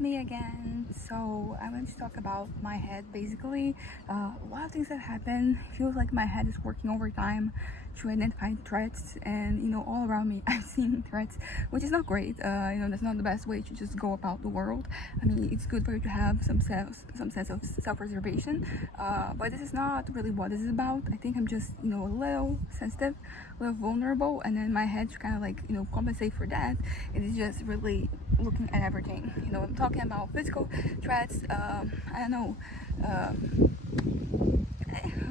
me again. So I want to talk about my head. Basically, a lot of things that happen. It feels like my head is working overtime to identify threats, and all around me I'm seeing threats, which is not great. That's not the best way to just go about the world. I mean, it's good for you to have some sense of self-preservation, but this is not really what this is about. I think I'm just a little sensitive, a little vulnerable, and then my head to kind of like compensate for that. It is just really looking at everything. I'm talking about physical threats. I don't know.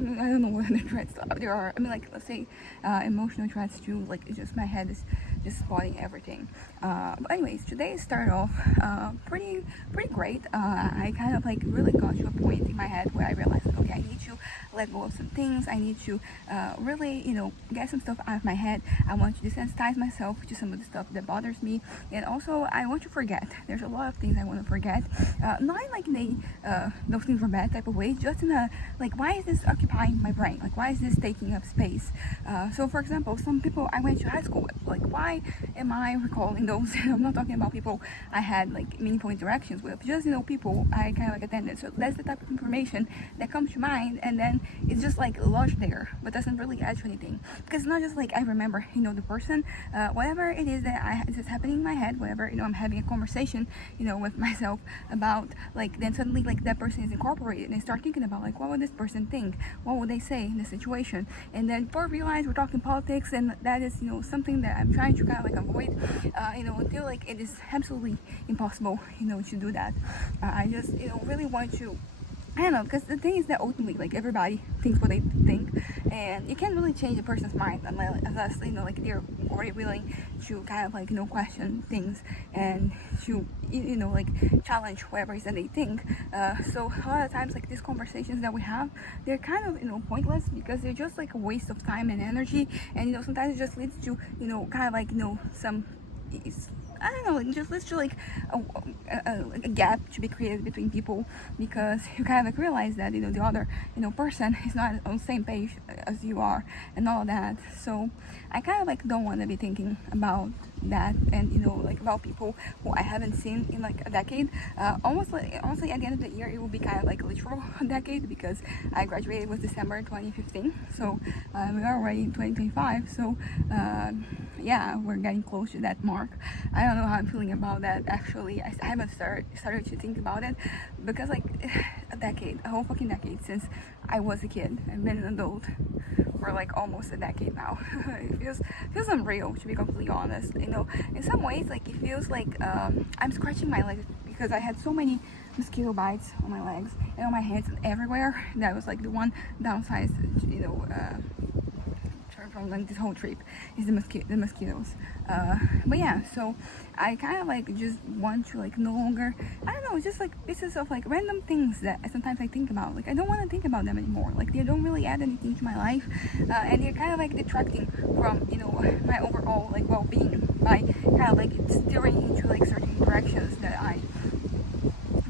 I don't know what the threats there are. I mean, like, let's say emotional threats too. Like, it's just my head is just spotting everything. But anyways, today started off pretty great. I kind of like really got to a point in my head where I realized, like, okay, I need to let go of some things. I need to really, get some stuff out of my head. I want to desensitize myself to some of the stuff that bothers me, and also I want to forget. There's a lot of things I want to forget. Not in like those things are bad type of way. Just in a like, why is this occupying my brain? Like, why is this taking up space? So for example, some people I went to high school with, like, why am I recalling those? I'm not talking about people I had like meaningful interactions with, just people I kind of like attended. So that's the type of information that comes to mind, and then it's just like lodged there, but doesn't really add to anything, because it's not just like I remember the person, whatever it is that is happening in my head, whatever I'm having a conversation with myself about, like, then suddenly like that person is incorporated and I start thinking about, like, what would this person think, what would they say in this situation, and then before I realize we're talking politics, and that is something that I'm trying to kind of like avoid, until like it is absolutely impossible to do that. I just really want to, I don't know, because the thing is that ultimately, like, everybody thinks what they think, and you can't really change a person's mind unless like they're already willing to kind of like question things and to like challenge whatever it is that they think. So a lot of times, like, these conversations that we have, they're kind of pointless, because they're just like a waste of time and energy, and sometimes it just leads to kind of like some, I don't know, like, just leads to like a gap to be created between people, because you kind of like realize that the other person is not on the same page as you are, and all of that. So I kind of like don't want to be thinking about that, and like about people who I haven't seen in like a decade. Almost like, honestly, at the end of the year it will be kind of like a literal decade, because I graduated with December 2015, so we are already in 2025. So yeah, we're getting close to that mark. I don't know how I'm feeling about that, actually. I haven't started to think about it, because like a whole fucking decade since I was a kid. I've been an adult for like almost a decade now. It feels unreal, to be completely honest. In some ways, like, it feels like I'm scratching my legs, because I had so many mosquito bites on my legs and on my hands and everywhere. That was like the one downside, from like this whole trip, is the mosquitoes. But yeah, so I kind of like just want to like no longer, I don't know, just like pieces of like random things that sometimes I think about. Like, I don't want to think about them anymore. Like, they don't really add anything to my life, and they're kind of like detracting from my overall like well-being, by kind of like steering into like certain directions that I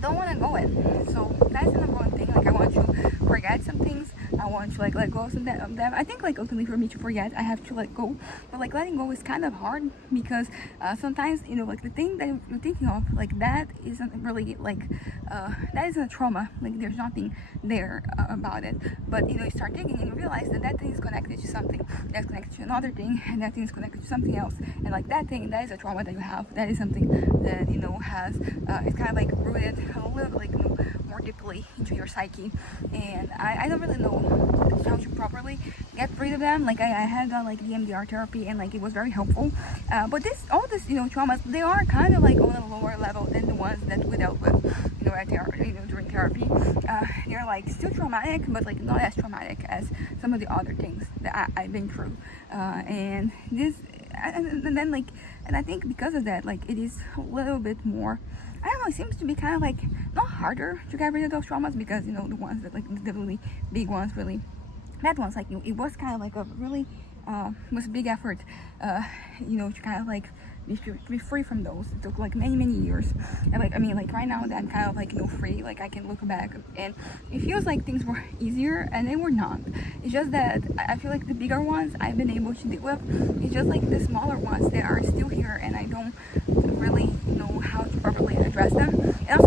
don't want to go in. So that's the number one thing. Like, I want to forget some things. I want to like let go of some of them. I think like ultimately for me to forget, I have to let go. But like letting go is kind of hard, because sometimes like the thing that you're thinking of, like, that isn't really like that isn't a trauma. Like, there's nothing there about it. But you start thinking and you realize that that thing is connected to something that's connected to another thing, and that thing is connected to something else. And like that thing, that is a trauma that you have. That is something that has it's kind of like rooted a little like more deeply into your psyche, and I don't really know how to properly get rid of them. Like, I had like EMDR therapy, and like it was very helpful, but all this traumas, they are kind of like on a lower level than the ones that we dealt with during therapy. They're like still traumatic, but like not as traumatic as some of the other things that I've been through, and this and then like, and I think because of that, like, it is a little bit more, I don't know, it seems to be kind of like not harder to get rid of those traumas, because the ones that like the really big ones, really bad ones, like it was kind of like a really was a big effort to kind of like be free from those. It took like many years, and like, I mean, like, right now that I'm kind of like free, like, I can look back and it feels like things were easier, and they were not. It's just that I feel like the bigger ones I've been able to deal with. It's just like the smaller ones that are still here, and I don't really know how to properly address them. And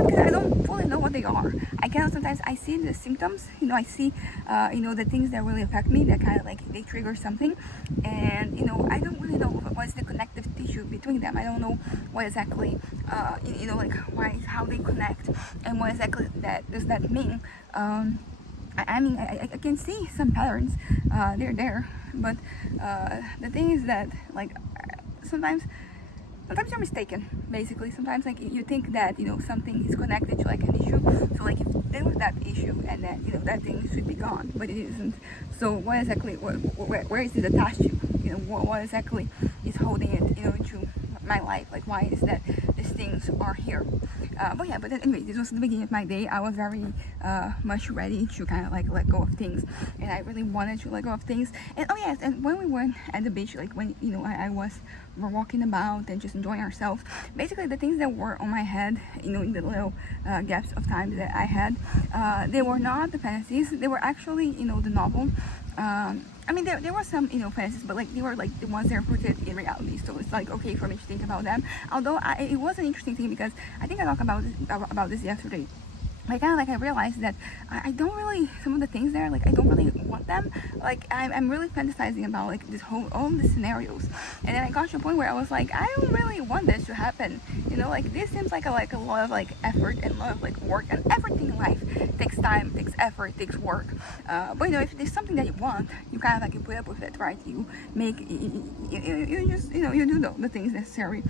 what they are. I cannot sometimes I see the symptoms, I see the things that really affect me, that kind of like they trigger something, and I don't really know what's the connective tissue between them. I don't know what exactly like why, how they connect, and what exactly that does that mean. I mean, I can see some patterns, they're there, but the thing is that like sometimes you're mistaken, basically. Sometimes like you think that something is connected to like an issue, so like if there was that issue and then that thing should be gone, but it isn't. So what exactly, where is it attached to? What exactly is holding it to my life? Like why is that these things are here? But yeah, but then anyway, this was the beginning of my day. I was very much ready to kind of like let go of things, and I really wanted to let go of things. And oh yes, and when we went at the beach, like when we're walking about and just enjoying ourselves, basically the things that were on my head, in the little gaps of time that I had, they were not the fantasies. They were actually the novel. I mean, there were some, fantasies, but like they were like the ones that are rooted in reality. So it's like okay for me to think about them. Although it was an interesting thing, because I think I talked about this yesterday. I realized that I don't really, some of the things there, like I don't really want them. Like I'm really fantasizing about like all the scenarios, and then I got to a point where I was like, I don't really want this to happen. Like this seems like a lot of like effort and a lot of like work, and everything in life takes time, takes effort, takes work. But if there's something that you want, you kind of like you put up with it, right? You make you just you do the things necessary.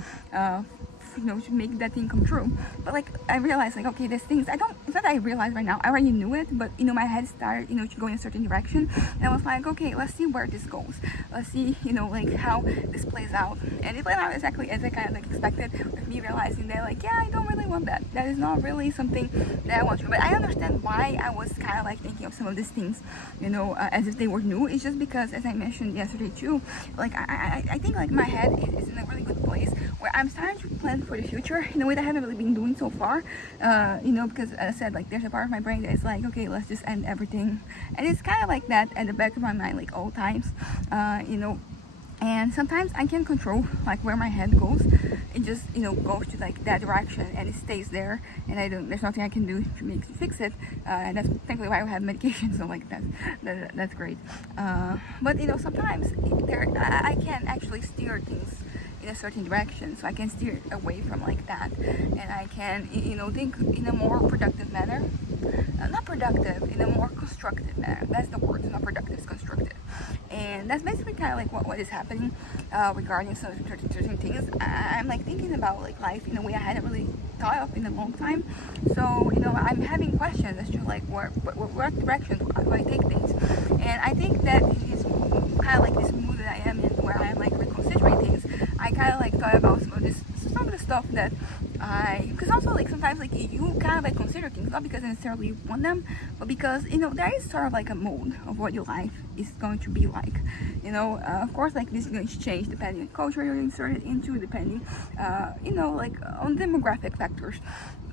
To make that thing come true. But like I realized like okay, these things, it's not that I realized right now, I already knew it, but my head started to go in a certain direction, and I was like, okay, let's see where this goes, let's see like how this plays out. And it played out exactly as I kind of like expected, with me realizing that like yeah, I don't really want that. That is not really something that I want to. But I understand why I was kind of like thinking of some of these things as if they were new. It's just because, as I mentioned yesterday too, like I think like my head is in a really good place where I'm starting to plan for the future in a way that I haven't really been doing so far, because as I said, like there's a part of my brain that is like, okay, let's just end everything, and it's kind of like that at the back of my mind like all times, and sometimes I can't control like where my head goes. It just goes to like that direction, and it stays there, and there's nothing I can do to fix it, and that's thankfully why I have medication, so like that's great. But sometimes I can actually steer things in a certain direction, so I can steer away from like that, and I can think in a more productive manner. Not productive, in a more constructive manner. That's the word. It's not productive, it's constructive. And that's basically kind of like what is happening regarding certain things. I'm like thinking about like life in a way I hadn't really thought of in a long time. So I'm having questions as to like what direction do I take things. And I think that it's kind of like this mood that I am in, where I'm like reconsidering things. I kind of like thought about some of the stuff that because also like sometimes like you kind of like consider things not because necessarily you want them, but because there is sort of like a mode of what your life is going to be like. Of course, like this is going to change depending on culture you're inserted into, depending like on demographic factors.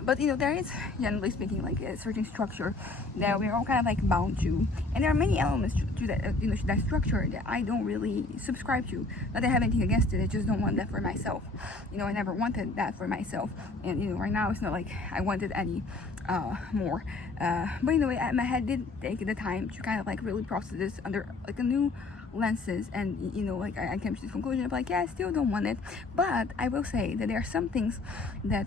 But there is, generally speaking, like a certain structure that we're all kind of like bound to, and there are many elements to that, to that structure that I don't really subscribe to. Not that I have anything against it, I just don't want that for myself. I never wanted that for myself, and right now it's not like I wanted any more. But my head did take the time to kind of like really process this under like a new lenses, and like I came to this conclusion of like, yeah, I still don't want it. But I will say that there are some things that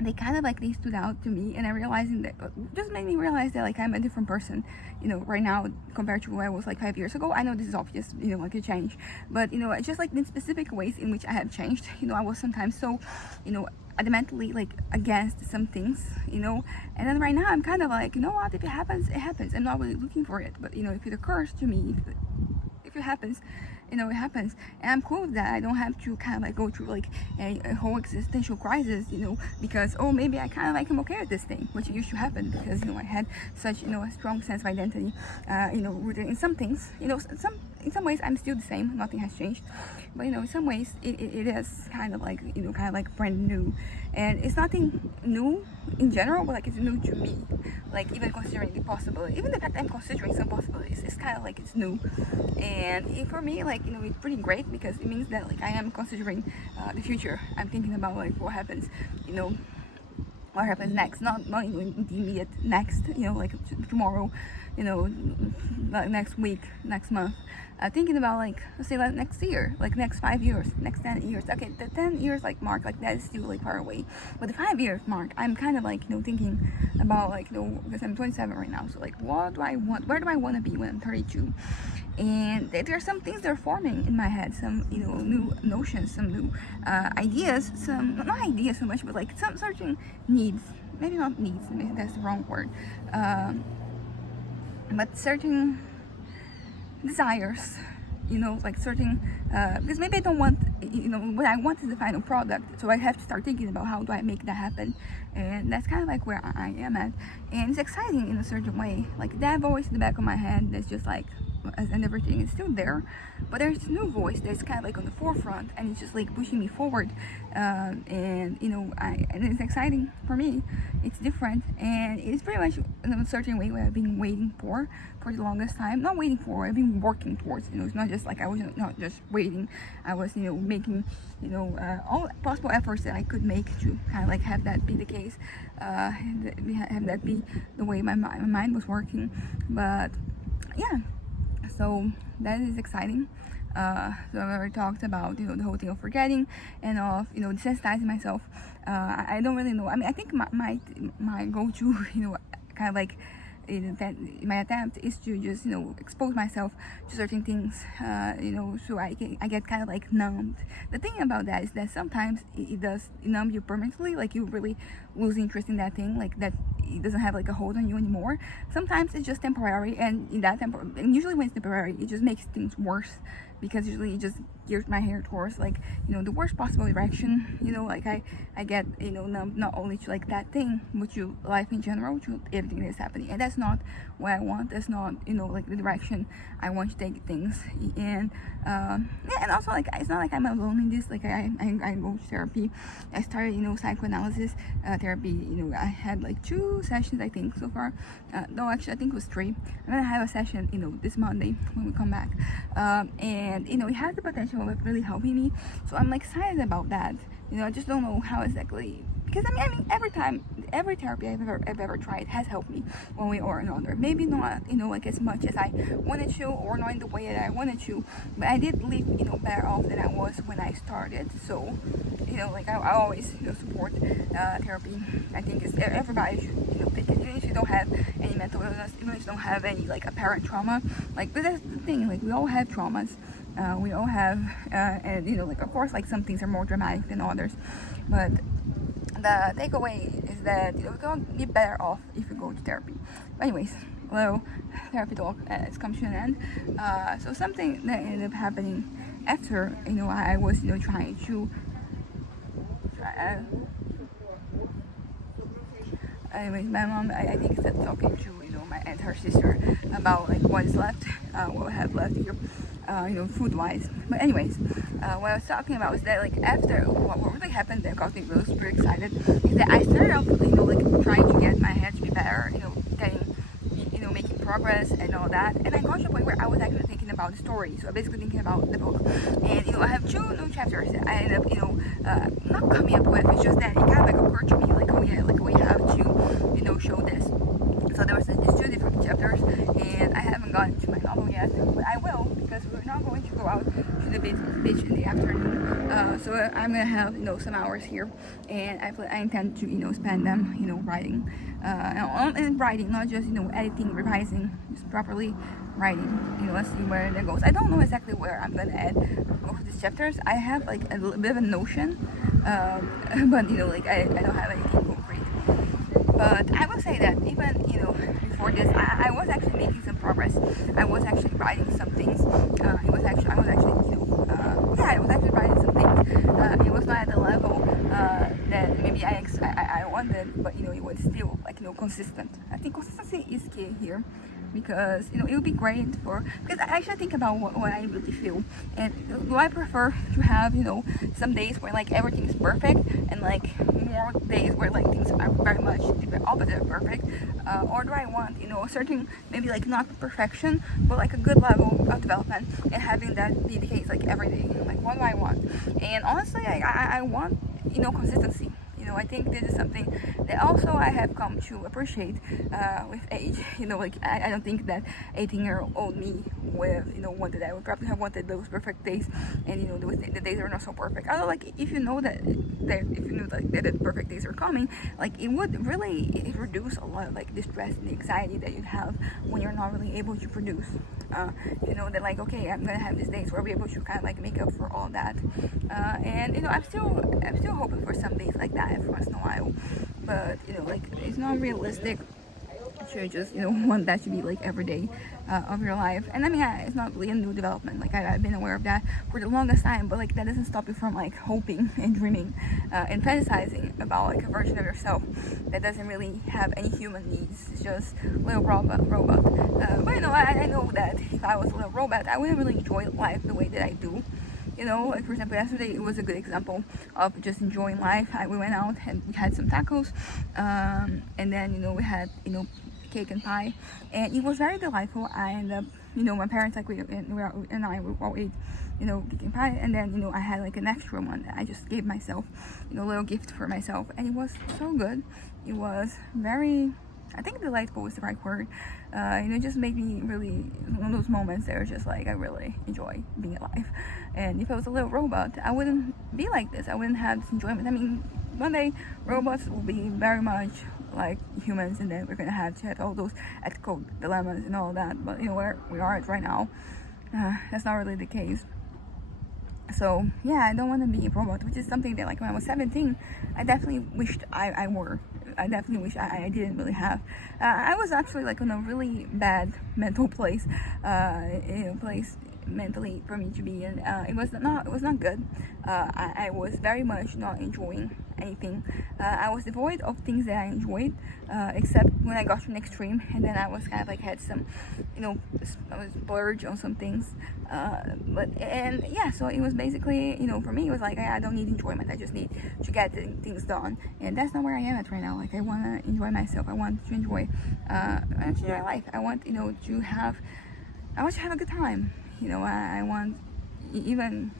they kind of like they stood out to me, and I realizing that just made me realize that like I'm a different person right now compared to who I was like 5 years ago. I know this is obvious, like a change, but just like the specific ways in which I have changed. I was sometimes so adamantly like against some things, and then right now I'm kind of like, what, if it happens, it happens. I'm not really looking for it, but if it occurs to me, if it happens, it happens, and I'm cool with that. I don't have to kind of like go through like a whole existential crisis, because maybe I kind of like am okay with this thing, which used to happen because I had such a strong sense of identity, rooted in some things. In some ways I'm still the same, nothing has changed, but in some ways it is kind of like brand new, and it's nothing new in general, but like it's new to me. Like even considering the possibility, even the fact that I'm considering some possibilities, it's kind of like it's new, and for me like it's pretty great, because it means that like I am considering the future. I'm thinking about like what happens what happens next, not in the immediate next, like tomorrow, next week, next month. Thinking about, like, let's say, like next year, like next 5 years, next 10 years. Okay, the 10 years like mark, like that is still like far away, but the 5 years mark, I'm kind of like thinking about, like, because I'm 27 right now, so like what do I want, where do I want to be when I'm 32? And there are some things that are forming in my head, some new notions, some new ideas, some not ideas so much, but like some certain needs, maybe not needs, maybe that's the wrong word, but certain desires, like certain, because maybe I don't want, what I want is the final product, so I have to start thinking about how do I make that happen. And that's kind of like where I am at, and it's exciting in a certain way. Like that voice in the back of my head that's just like, and everything is still there, but there's a new voice that's kind of like on the forefront, and it's just like pushing me forward, and and it's exciting for me. It's different, and it's pretty much in a certain way what I've been waiting for the longest time. Not waiting for, I've been working towards. It's not just like I was not just waiting. I was making all possible efforts that I could make to kind of like have that be the case, have that be the way my mind was working. But yeah, so that is exciting. So I already talked about the whole thing of forgetting and of desensitizing myself. I don't really know. I mean, I think my go-to kind of like that my attempt is to just expose myself to certain things, so I get kind of like numbed. The thing about that is that sometimes it does numb you permanently, like you really lose interest in that thing, like that it doesn't have like a hold on you anymore. Sometimes it's just temporary, and and usually when it's temporary, it just makes things worse, because usually it just gears my hair towards like the worst possible direction. Like I get numb not only to like that thing, but to life in general, to everything that's happening, and that's not what I want. That's not like the direction I want to take things. And yeah, and also like it's not like I'm alone in this. Like I go to therapy. I started psychoanalysis therapy. I had like 2 sessions I think so far. No, actually I think it was 3. I'm gonna have a session this Monday when we come back, and it has the potential of really helping me, so I'm excited about that. I just don't know how exactly, because I mean every therapy I've ever tried has helped me one way or another. Maybe not like as much as I wanted to, or not in the way that I wanted to, but I did leave better off than I was when I started. So like I always support therapy. I think everybody should take it, even if you don't have any mental illness, even if you don't have any like apparent trauma. Like, but that's the thing, like we all have traumas. We all have, and like of course, like some things are more dramatic than others, but the takeaway is that we can be better off if we go to therapy. But anyways, well, therapy talk has come to an end. So something that ended up happening after I was trying to. Anyways, my mom, I think, is talking to my aunt, her sister, about like what is left, what we have left here, food wise. But anyways, what I was talking about is that like after what really happened that got me really super excited is that I started off like trying to get my head to be better, getting making progress and all that, and I got to a point where I was actually thinking about the story. So basically thinking about the book, and I have 2 new chapters that I ended up not coming up with. It's just that it kind of like occurred to me like, oh yeah, like we have to show this. So there was just 2 different chapters, and I haven't gotten to my novel yet, but I will, because we're not going to go out to the beach in the afternoon. So I'm gonna have some hours here, and I intend to spend them writing, and writing, not just editing, revising, just properly writing. Let's see where that goes. I don't know exactly where I'm gonna add both of these chapters. I have like a little bit of a notion, but like I don't have anything concrete. But I will say that even before this, I was actually making some progress. I was actually writing some things. I was actually writing some things. It was not at the level that maybe I wanted, but it was still like consistent. I think consistency is key here, because it would be great because I actually think about what I really feel, and do I prefer to have some days where like everything is perfect, and like more days where like things are very much the opposite of perfect, or do I want a certain, maybe like not perfection, but like a good level of development, and having that be the case like every day? Like, what do I want? And honestly, I want consistency. I think this is something that also I have come to appreciate with age. Like I don't think that 18-year-old me with wanted, I would probably have wanted those perfect days, and the days are not so perfect. Although, like, if you know that the perfect days are coming, like it would really reduce a lot of like the stress and the anxiety that you'd have when you're not really able to produce. That like, okay, I'm gonna have these days where I'll be able to kind of like make up for all that, and I'm still hoping for some days like that every once in a while, but like it's not realistic to just want that to be like every day of your life. And I mean, it's not really a new development, like I've been aware of that for the longest time, but like that doesn't stop you from like hoping and dreaming and fantasizing about like a version of yourself that doesn't really have any human needs. It's just a little robot. But I know that if I was a little robot, I wouldn't really enjoy life the way that I do. Like for example, yesterday it was a good example of just enjoying life. We went out and we had some tacos, and then we had cake and pie, and it was very delightful. I ended up, my parents, like we all ate cake and pie, and then I had like an extra one that I just gave myself, a little gift for myself, and it was so good. It was very, I think delightful was the right word. It just made me really, one of those moments that are just like, I really enjoy being alive. And if I was a little robot, I wouldn't be like this. I wouldn't have this enjoyment. I mean, one day robots will be very much like humans, and then we're gonna have to have all those ethical dilemmas and all that. But where we are at right now, that's not really the case. So yeah, I don't want to be a robot, which is something that like when I was 17, I definitely wished I were. I definitely wish I didn't really have. I was actually like in a really bad mental place, mentally for me to be in. It was not good. I was very much not enjoying anything. I was devoid of things that I enjoyed, except when I got to an extreme, and then I was kind of like had some, I was splurge on some things. So it was basically, for me, it was like I don't need enjoyment. I just need to get things done, and that's not where I am at right now. Like I want to enjoy myself. I want to enjoy life. I want to have a good time. I want even.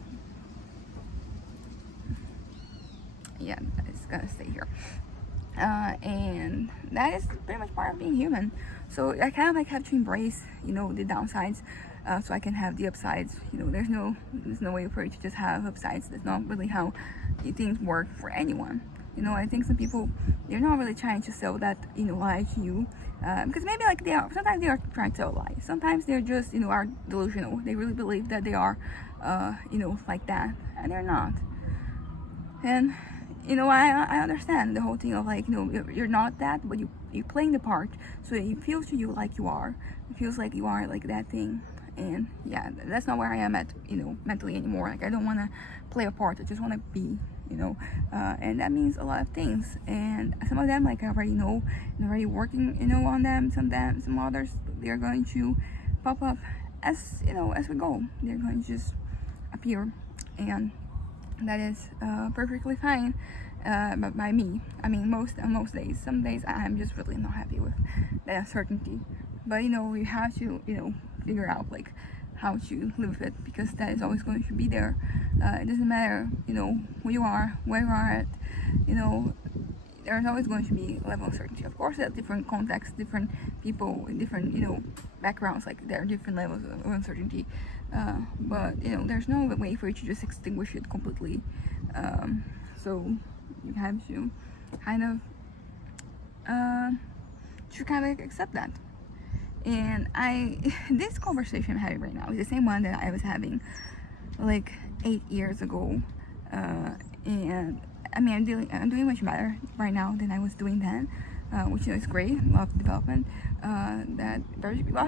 Yeah, it's gonna stay here. And that is pretty much part of being human. So I kind of like have to embrace, the downsides, so I can have the upsides. There's no way for you to just have upsides. That's not really how things work for anyone. I think some people, they're not really trying to sell that, lie to you, because maybe like they are. Sometimes they are trying to sell a lie. Sometimes they're just, are delusional. They really believe that they are, like that, and they're not. And I understand the whole thing of like, you're not that, but you're playing the part, so it feels to you like you are. It feels like you are like that thing. And yeah, that's not where I am at, mentally anymore. Like I don't want to play a part. I just want to be, and that means a lot of things. And some of them, like I already know, and already working, on them. Some others, they're going to pop up as we go. They're going to just appear, and that is perfectly fine by me. I mean, most days. Some days I'm just really not happy with that uncertainty. But we have to figure out like how to live with it, because that is always going to be there. It doesn't matter who you are, where you are at. There's always going to be a level of uncertainty. Of course, at different contexts, different people, different backgrounds, like there are different levels of uncertainty. But there's no way for you to just extinguish it completely. So you have to kind of accept that. And this conversation I'm having right now is the same one that I was having like 8 years ago. And I mean, I'm doing much better right now than I was doing then, which is great. Love development.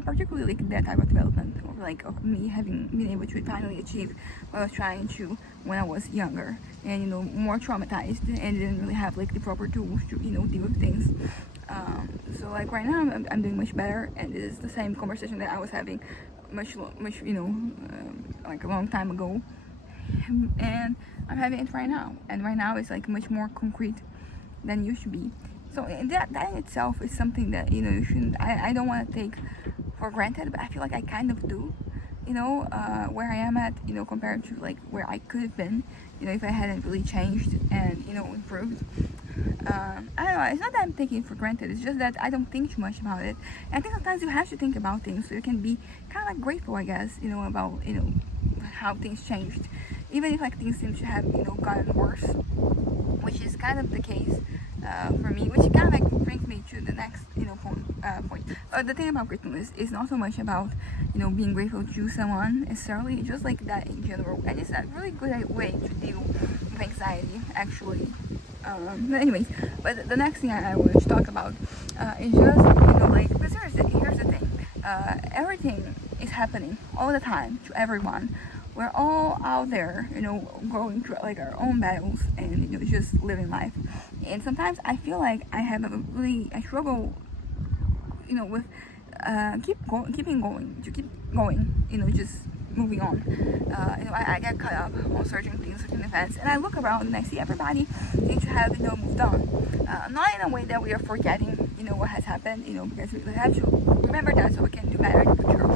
Particularly like that type of development, of like of me having been able to finally achieve what I was trying to when I was younger, and more traumatized, and didn't really have like the proper tools to deal with things. So like right now I'm doing much better, and it is the same conversation that I was having much like a long time ago, and I'm having it right now, and right now it's like much more concrete than it used to be. So that in itself is something that you shouldn't. I don't want to take for granted, but I feel like I kind of do. where I am at, compared to like where I could have been, if I hadn't really changed and, improved. I don't know, it's not that I'm taking it for granted, it's just that I don't think too much about it. And I think sometimes you have to think about things so you can be kind of like grateful, I guess, about, how things changed. Even if like things seem to have, gotten worse, which is kind of the case for me, which kind of like brings me to the next, point. The thing about gratefulness is not so much about, being grateful to someone necessarily, just like that in general. And it's a really good way to deal with anxiety, actually. But anyways, but the next thing I wanted to talk about is just, but seriously, here's the thing. Everything is happening all the time to everyone. We're all out there, going through like our own battles and, just living life. And sometimes I feel like I struggle, with keeping going, just moving on. I get caught up on certain things, certain events, and I look around and I see everybody seems to have, moved on. Not in a way that we are forgetting, what has happened, because we have to remember that so we can do better in the future.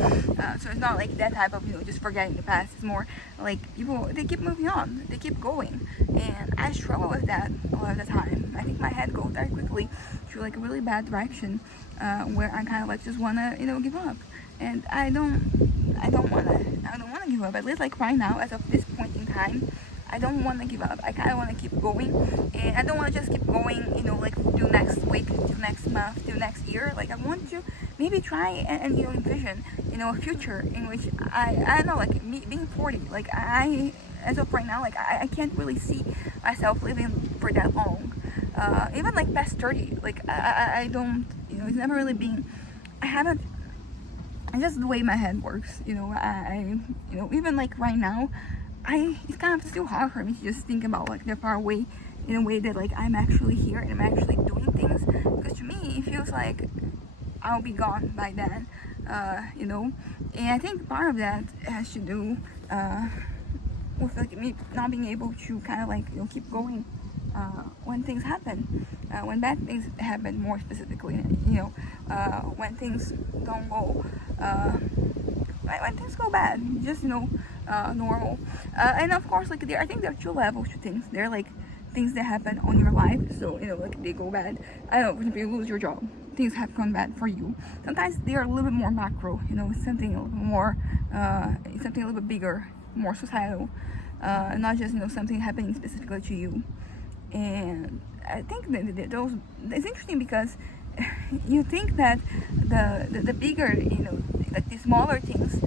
So it's not like that type of, just forgetting the past. It's more like people, they keep moving on, they keep going, and I struggle with that a lot of the time. I think my head goes very quickly to like a really bad direction, where I kind of like just wanna, give up. And I don't want to give up. At least like right now, as of this point in time, I don't want to give up. I kind of want to keep going, and I don't want to just keep going, like till next week, till next month, till next year. Like I want to maybe try and envision, a future in which I don't know, like me being 40. Like as of right now, like I can't really see myself living for that long. Even like past 30. Like I don't, it's never really been. I haven't. And just the way my head works, even like right now, it's kind of still hard for me to just think about like the far away in a way that like I'm actually here and I'm actually doing things, because to me it feels like I'll be gone by then, and I think part of that has to do with like me not being able to kind of like keep going when things happen, when bad things happen, more specifically, when things don't go, when things go bad, just normal. And of course, like I think there are two levels to things. There are like things that happen on your life, so like they go bad. I don't know, if you lose your job, things have gone bad for you. Sometimes they are a little bit more macro, something a little bit more, something a little bit bigger, more societal, not just something happening specifically to you. And I think that those, it's interesting because you think that the bigger, like the smaller things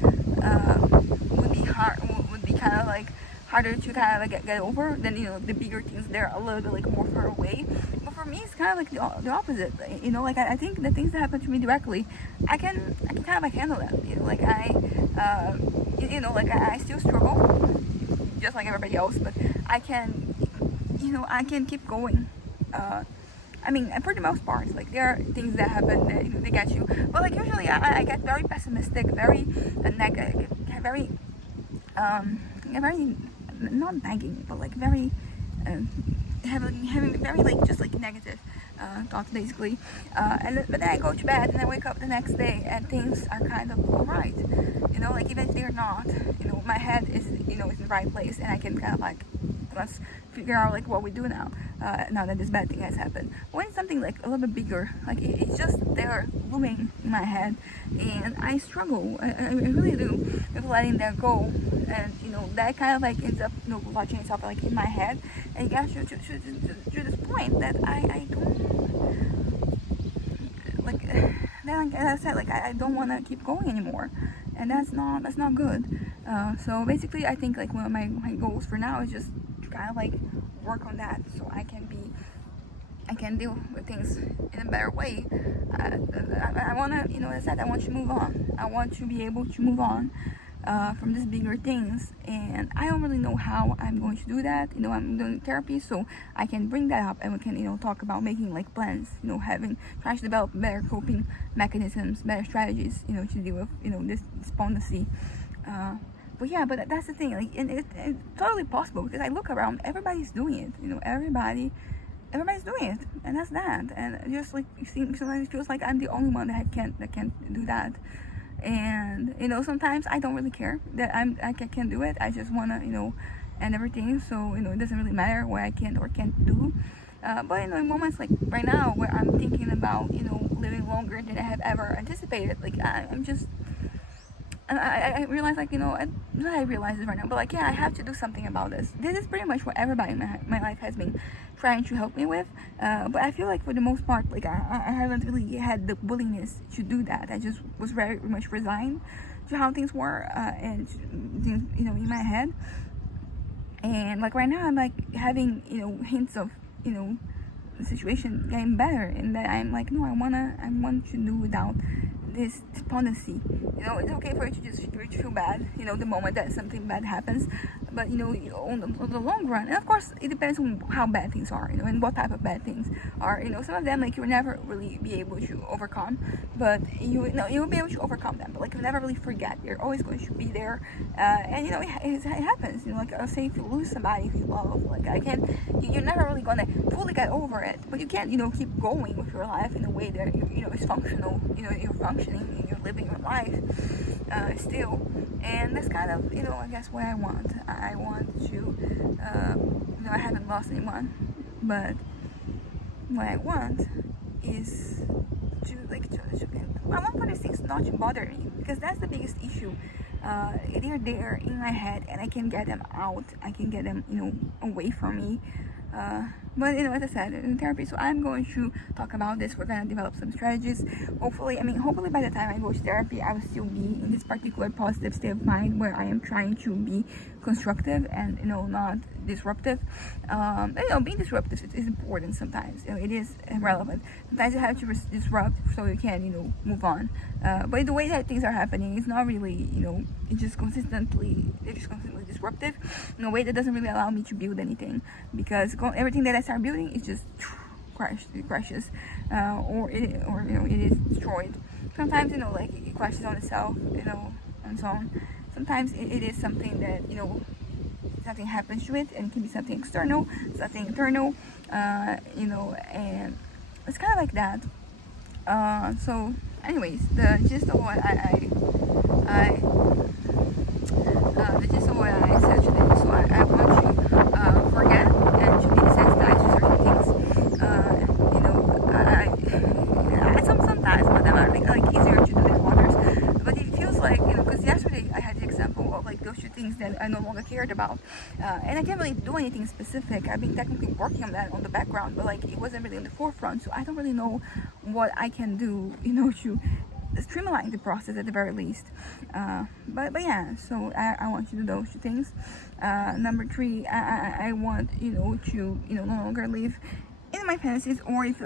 would be hard, would be kind of like harder to kind of like get over than the bigger things. They're a little bit like more far away. But for me, it's kind of like the opposite. Like I think the things that happen to me directly, I can kind of like handle them. Like I still struggle just like everybody else, but I can. I can keep going. I mean, for the most part, like there are things that happen that they get you, but like usually I get very pessimistic, very negative, very not nagging, but like very having very like just like negative thoughts basically. But then I go to bed and I wake up the next day and things are kind of alright. Like even if they're not, my head is is in the right place and I can kind of like let's figure out like what we do now that this bad thing has happened. When it's something like a little bit bigger, like it's just there looming in my head, and I struggle. I really do with letting that go, and that kind of like ends up watching itself like in my head, and it gets to this point that I don't like. Then as I said, like I don't want to keep going anymore, and that's not good. So basically, I think like one of my goals for now is just kind of like work on that so I can deal with things in a better way. I want to, as I said, I want to move on. I want to be able to move on from these bigger things, and I don't really know how I'm going to do that. I'm doing therapy, so I can bring that up and we can talk about making like plans, trying to develop better coping mechanisms, better strategies, to deal with this despondency. But yeah, but that's the thing, like, and it's totally possible because I look around, everybody's doing it, everybody's doing it, and that's that. And just like sometimes it feels like I'm the only one that can't do that. And sometimes I don't really care that I can't do it. I just wanna end everything, so it doesn't really matter what I can or can't do. But in moments like right now where I'm thinking about living longer than I have ever anticipated, like I'm just I realize, like, not I realize this right now, but like, yeah, I have to do something about this. This is pretty much what everybody in my life has been trying to help me with. But I feel like for the most part, like, I haven't really had the willingness to do that. I just was very much resigned to how things were, and things, in my head. And like right now, I'm like having, hints of, the situation getting better, and that I'm like, no, I want to do without this despondency. It's okay for you to just feel bad, the moment that something bad happens, but on the long run, and of course it depends on how bad things are, and what type of bad things are. Some of them, like, you'll never really be able to overcome, but you'll be able to overcome them, but like you'll never really forget. You're always going to be there, and it happens. Like, I'll say, if you lose somebody who you love, like, you're never really gonna fully get over it, but you can't keep going with your life in a way that is functional. You're functioning, you're living your life still. And that's kind of I guess what I want. I want to I haven't lost anyone, but what I want is to I want for these things not to bother me, because that's the biggest issue. They're there in my head, and I can get them out. I can get them away from me. But as I said, in therapy, so I'm going to talk about this. We're going to develop some strategies. Hopefully by the time I go to therapy, I will still be in this particular positive state of mind where I am trying to be constructive and not disruptive. Being disruptive is important sometimes. It is relevant. Sometimes you have to disrupt so you can move on. But the way that things are happening is not really they're just consistently disruptive in a way that doesn't really allow me to build anything, because everything that I start building is just crashes, or it is destroyed. Sometimes like it crashes on itself, and so on. Sometimes it is something that something happens to it, and it can be something external, something internal, and it's kind of like that. So anyways, the gist of what the gist of what I said today. So I want to forget and to be desensitized to certain things. Sometimes some of them are like easier to do than others. But it feels like because yesterday I had the example of like those two things that I no longer cared about, and I can't really do anything specific. I've been technically working on that on the background, but like it wasn't really in the forefront. So I don't really know what I can do, to streamline the process at the very least. But yeah, so I want to do those two things. Number 3, I want to no longer live in my fantasies, or if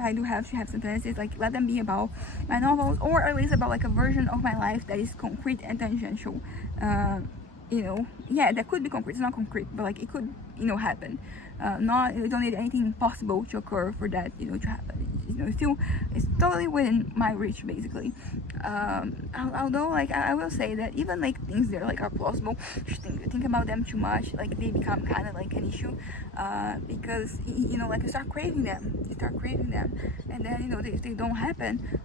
I do have to have some fantasies, like let them be about my novels, or at least about like a version of my life that is concrete and tangential. Yeah, that could be concrete. It's not concrete, but like it could happen. You don't need anything possible to occur for that to happen. It's totally within my reach, basically. Although like I will say that even like things that are plausible, if you think about them too much, like they become kind of like an issue, because like you start craving them, and then if they don't happen,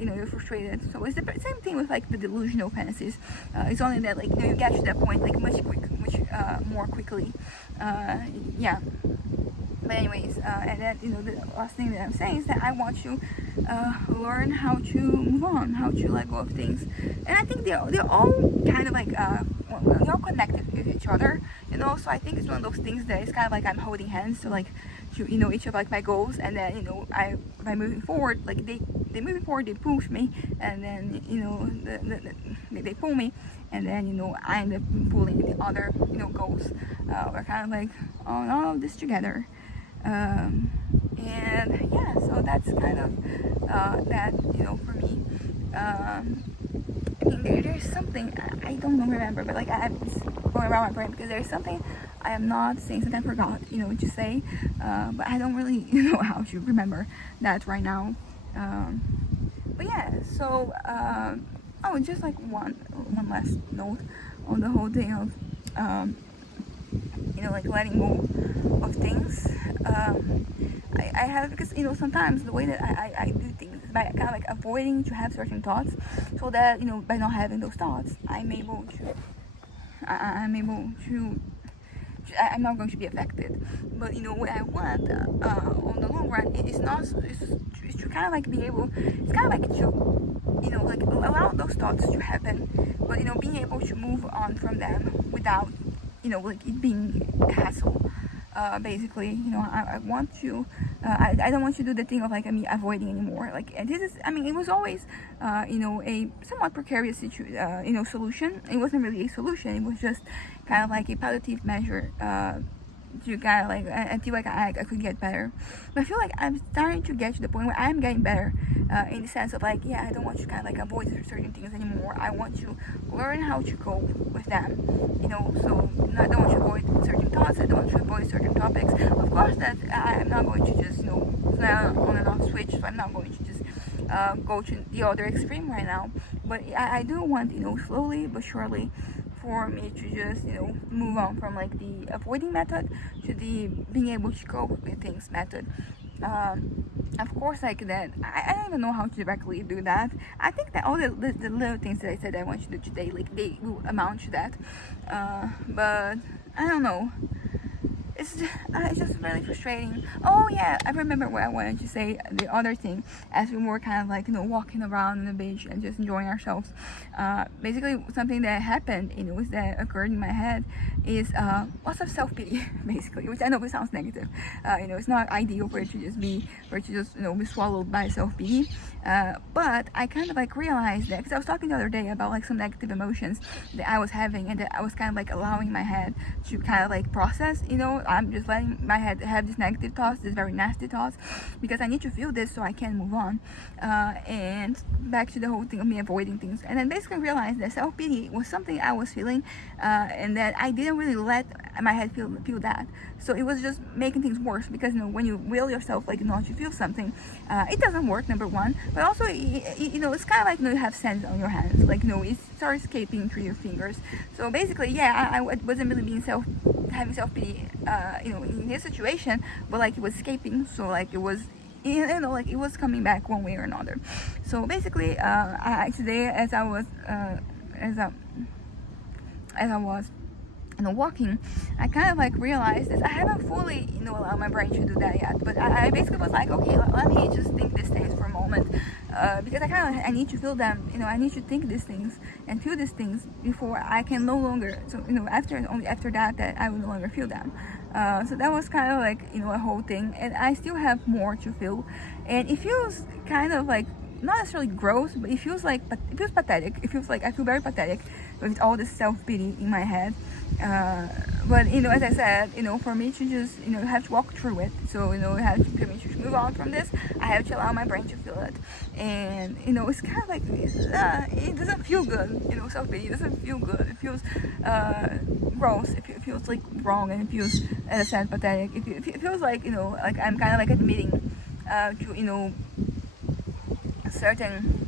you're frustrated. So it's the same thing with like the delusional fantasies. It's only that like you get to that point like much more quickly. Yeah. But anyways, and then the last thing that I'm saying is that I want to learn how to move on, how to let go of things, and I think they're all kind of like they're all connected with each other, So I think it's one of those things that is kind of like I'm holding hands to like to each of like my goals, and then by moving forward, like they moving forward, they push me, and then they pull me, and then I end up pulling the other goals. We're kind of like on all of this together. And yeah, so that's kind of that for me. I mean, there's something I don't remember, but like it's going around my brain, because there's something I am not saying, something I forgot to say, but I don't really know how to remember that right now. But yeah, so just like one last note on the whole thing of like letting go of things. I have, because sometimes the way that I do things is by kind of like avoiding to have certain thoughts, so that by not having those thoughts I'm not going to be affected. But what I want on the long run is not is to kind of like be able, it's kind of like to like allow those thoughts to happen, but being able to move on from them without like it being a hassle. Basically, I want to, I don't want to do the thing of like me avoiding anymore. Like, and this is, I mean, it was always, a somewhat precarious solution. It wasn't really a solution. It was just kind of like a palliative measure, to kind of like until like I could get better. But I feel like I'm starting to get to the point where I'm getting better, in the sense of like, yeah, I don't want to kind of like avoid certain things anymore. I want to learn how to cope with them, so I don't want to avoid certain thoughts, I don't want to avoid certain topics. Of course that I'm not going to just snap on and off switch, so I'm not going to just go to the other extreme right now. But I do want, slowly but surely, for me to just move on from like the avoiding method to the being able to cope with things method. Of course, like that, I don't even know how to directly do that. I think that all the little things that I said I want to do today, like they will amount to that. But I don't know. It's just really frustrating. Oh yeah, I remember what I wanted to say. The other thing, as we were kind of like walking around on the beach and just enjoying ourselves, basically something that happened, that occurred in my head is lots of self-pity, basically, which I know it sounds negative. It's not ideal for it to just be swallowed by self-pity. But I kind of like realized that, because I was talking the other day about like some negative emotions that I was having, and that I was kind of like allowing my head to kind of like process. I'm just letting my head have these negative thoughts, these very nasty thoughts, because I need to feel this so I can move on. And back to the whole thing of me avoiding things, and then basically realized that self-pity was something I was feeling, and that I didn't really let my head feel that. So it was just making things worse, because when you will yourself like not to feel something, it doesn't work, number one. But also, it's kind of like you have sand on your hands, like it starts escaping through your fingers. So basically, yeah, I wasn't really being having self-pity, in this situation, but like it was escaping. So like it was, like it was coming back one way or another. So basically, today as I was walking, I kind of like realized this. I haven't fully allowed my brain to do that yet, but I basically was like, okay, let me just think these things for a moment, because I need to feel them. I need to think these things and feel these things before I can no longer, so only after that I will no longer feel them. So that was kind of like a whole thing, and I still have more to feel, and it feels kind of like not necessarily gross, but it feels pathetic. It feels like I feel very pathetic with all this self-pity in my head. But as I said, for me to just have to walk through it. So for me to move on from this, I have to allow my brain to feel it. And it's kind of like it doesn't feel good. Self-pity doesn't feel good. It feels gross. It feels like wrong, and it feels, as I said, pathetic. It feels like like I'm kind of like admitting to certain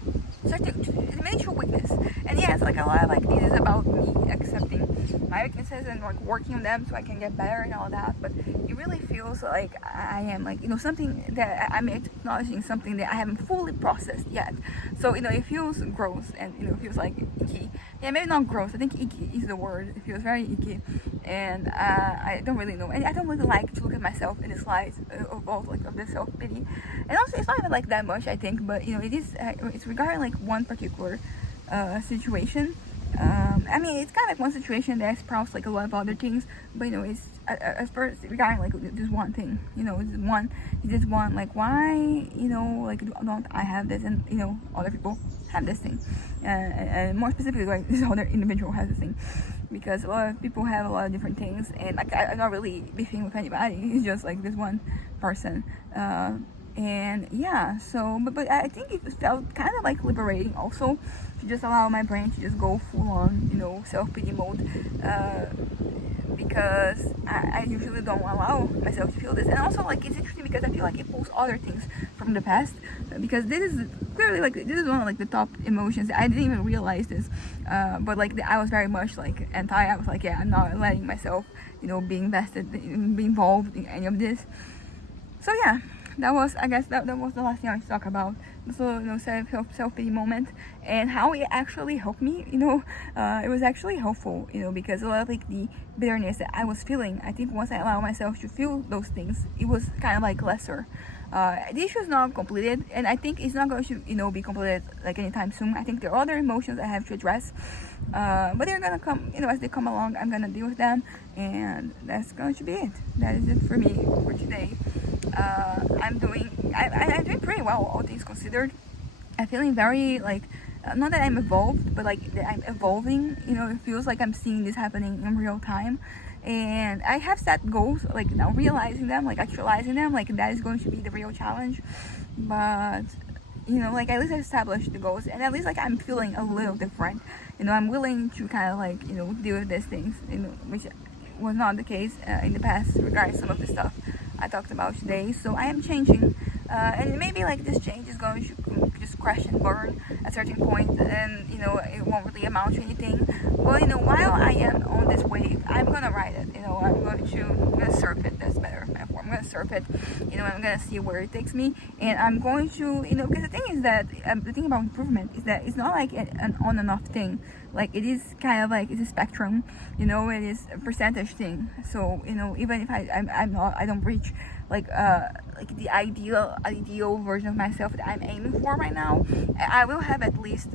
major weakness. And yes, like a lot of like this is about me accepting my weaknesses and like working on them so I can get better and all that. But it really feels like I am like something that I'm acknowledging, something that I haven't fully processed yet. So it feels gross, and it feels like icky. Yeah, maybe not gross, I think icky is the word. It feels very icky, and I don't really know, and I don't really like to look at myself in this light of this self-pity. And also, it's not even like that much, I think, but it is, it's regarding like one particular situation. I mean, it's kind of like one situation that sprouts like a lot of other things, but it's as first regarding like this one thing, it's this one, like why like don't I have this, and other people have this thing, and more specifically like this other individual has this thing, because a lot of people have a lot of different things, and like I'm not really beefing with anybody. It's just like this one person And yeah, so but I think it felt kind of like liberating also to just allow my brain to just go full on, you know, self-pity mode, because I usually don't allow myself to feel this. And also, like, it's interesting because I feel like it pulls other things from the past, because this is clearly, like, this is one of, like, the top emotions. I didn't even realize this, but like I was very much like anti. I was like, yeah, I'm not letting myself, you know, be invested, be involved in any of this. So yeah, that was, I guess that was the last thing I wanted to talk about. So, you know, self-pity moment, and how it actually helped me, you know. It was actually helpful, you know, because a lot of, like, the bitterness that I was feeling, I think once I allow myself to feel those things, it was kind of like lesser. The issue is not completed, and I think it's not going to, you know, be completed like anytime soon. I think there are other emotions I have to address, but they're gonna come, you know, as they come along. I'm gonna deal with them, and that's going to be it. That is it for me for today. I'm doing pretty well, all things considered. I'm feeling very, like, not that I'm evolved, but like that I'm evolving. You know, it feels like I'm seeing this happening in real time. And I have set goals, like now realizing them, like actualizing them, like that is going to be the real challenge. But you know, like at least I established the goals, and at least like I'm feeling a little different. You know, I'm willing to kind of like, you know, deal with these things, you know, which was not the case in the past regarding some of the stuff I talked about today. So I am changing, and maybe like this change is going to just crash and burn at a certain point, and you know, it won't really amount to anything. Well, you know, while I am on this wave, I'm gonna ride it. You know, I'm gonna surf it. That's better metaphor. I'm gonna surf it. You know, I'm gonna see where it takes me, and I'm going to, you know, because the thing is that the thing about improvement is that it's not like an on and off thing. Like it is kind of like it's a spectrum. You know, it is a percentage thing. So you know, even if I don't reach like the ideal version of myself that I'm aiming for right now, I will have at least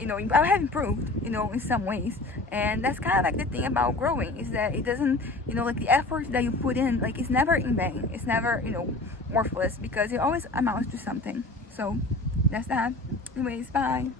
you know, I have improved, you know, in some ways. And that's kind of like the thing about growing, is that it doesn't, you know, like the effort that you put in, like it's never in vain, it's never, you know, worthless, because it always amounts to something. So that's that. Anyways, bye.